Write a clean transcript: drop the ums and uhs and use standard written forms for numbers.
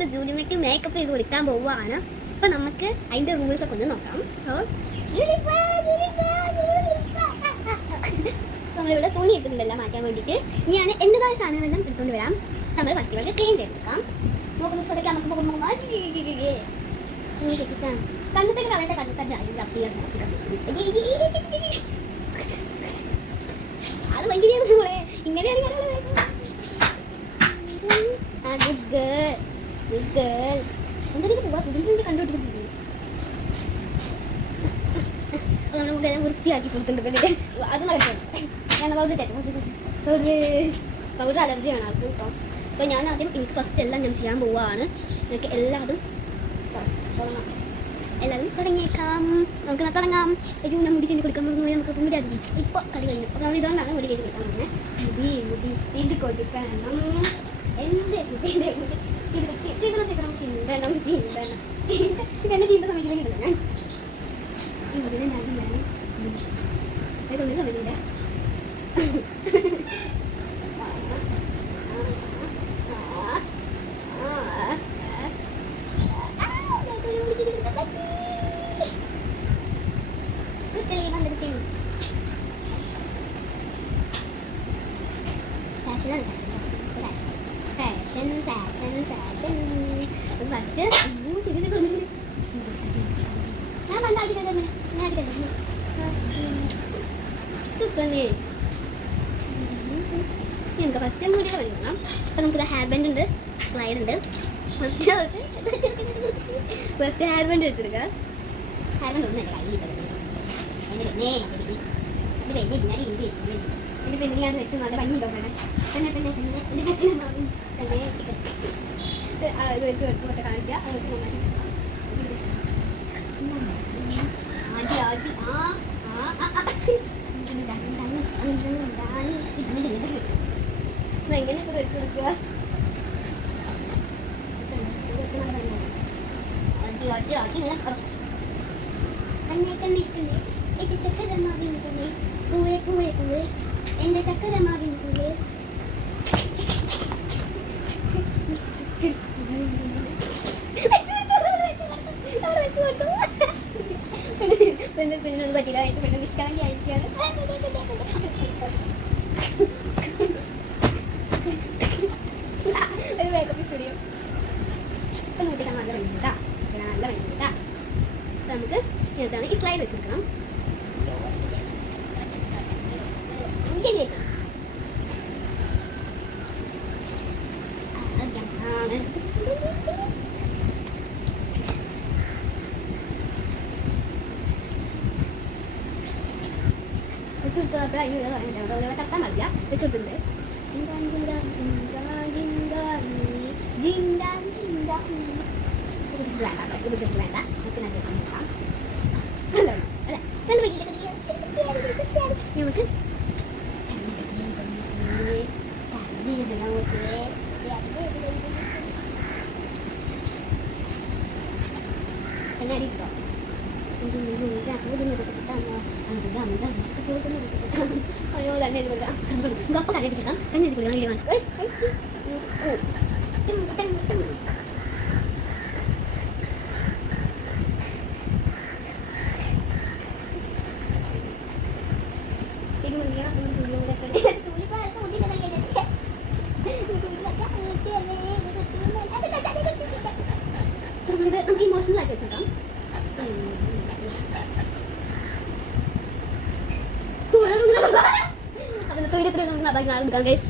നമ്മൾ ജൂലിമയ്ക്ക് മേക്കപ്പ് ചെയ്ത് കൊടുക്കാൻ പോവുകയാണ്. അപ്പോൾ നമുക്ക് അതിൻ്റെ റൂൾസൊക്കെ ഒന്ന് നോക്കാം. നമ്മളിവിടെ തുണി ഇട്ടുന്നില്ല മാറ്റാൻ വേണ്ടിയിട്ട്. ഞാൻ എൻ്റെതായ സാധനങ്ങളെല്ലാം എടുത്തുകൊണ്ട് വരാം. നമ്മൾ ഫസ്റ്റ് വർക്ക് ക്ലീൻ ചെയ്തെടുക്കാം. നോക്കുന്നത് ചോദിക്കാം നമുക്ക് പോകുമ്പോൾ കണ്ണത്തേക്ക് കളയട്ടെ. കണ്ണത്തന്നെ അത് ഭയങ്കര ഇങ്ങനെയാണ് ഗുഡ് ഗേൾ ഗുഡ് ഗേൾ. എന്തെങ്കിലും പോവാ പുതിയ കണ്ടുപിടിച്ച് പിടിച്ചിട്ട് നമ്മൾ മുഖം വൃത്തിയാക്കി കൊടുത്തിട്ടുണ്ട്. അത് നടക്കണം. ഞാൻ പൗഡർ പൗഡർ അലർജിയാണ് ആൾക്ക് കേട്ടോ. അപ്പോൾ ഞാൻ ആദ്യം എനിക്ക് ഫസ്റ്റ് എല്ലാം ഞാൻ ചെയ്യാൻ പോവുകയാണ്. എനിക്ക് എല്ലാതും തുടങ്ങിയേക്കാം. നമുക്ക് തുടങ്ങാം. ഒരു മുടി ചെന്തി കൊടുക്കാൻ നമുക്ക് മുടി അത് ഇപ്പോൾ കളി കഴിഞ്ഞു. അപ്പോൾ നമ്മൾ ഇതുകൊണ്ടാണ് മുടി ചെയ്ത് കൊടുക്കാൻ പോകുന്നത്. മുടി ചെയ്ത് കൊടുക്കണം. എൻ്റെ മുടി ചിന്തണം എന്നെ ചീണ്ട സമയത്തിലേക്ക് കിട്ടില്ല. ഞാൻ ഇതിനെ ഞാൻ സമയത്തിൻ്റെ ഫാഷനാണ് ഫാഷൻ ഫസ്റ്റ് ഞാൻ പണ്ടാക്കി തന്നെ തന്നെ ഞങ്ങൾക്ക് ഫസ്റ്റ് മുടിയുടെ പഠിക്കണം. അപ്പോൾ നമുക്കിത് ഹെയർ ബാൻഡ് ഉണ്ട്, സ്ലൈഡ് ഉണ്ട്. ഫസ്റ്റ് ഹെയർ ബാൻഡ് വെച്ചെടുക്കുക. ഹെയർ ബാൻഡ് ഒന്നും എൻ്റെ കയ്യിൽ എൻ്റെ പെണ്ണിൽ ഞാൻ വെച്ച് നല്ല ഭംഗിയില്ലോ തന്നെ എൻ്റെ ചെക്കനെ തന്നെ ഇത് വെച്ച് എടുത്ത് പക്ഷെ കാണിക്കുക. എങ്ങനെയൊക്കെ വെച്ചെടുക്കുക. ഇത് ചക്കരമാവിൻ പൂവേ പൂവേ പൂവേ പൂവേ എൻ്റെ ചക്കരമാവിൻ പൂവേ. പെണ്ണൊന്നും പറ്റില്ല. പെണ്ണ് നിഷ്കളങ്കി ആയിരിക്കുകയാണ്. ഒരു മേക്കപ്പ് സ്റ്റുഡിയോ. ഇപ്പം നോക്കിയാൽ നല്ല വേണ്ടിട്ടാ നല്ല വേണ്ടിട്ടാ. അപ്പം നമുക്ക് ഇങ്ങനത്താണ് ഈ സ്ലൈഡ് വെച്ചെടുക്കണം. വെച്ചെടുത്തപ്പോഴാണ് കത്താൻ മതിയാ. വെച്ചെടുത്തിട്ടുണ്ട്. വേണ്ട നമുക്ക് നമുക്ക് കണ്ണാടിട്ടോ അയ്യോ തന്നെ ഗപ്പ കണ്ണെടുക്കാം കണ്ണെടുക്കണം. നമുക്ക് ഇമോഷണൽ ആക്കി വെച്ചേക്കാം. അപ്പം തൊഴിലത്തിൽ നമുക്ക് എടുക്കാം ഗൈസ്.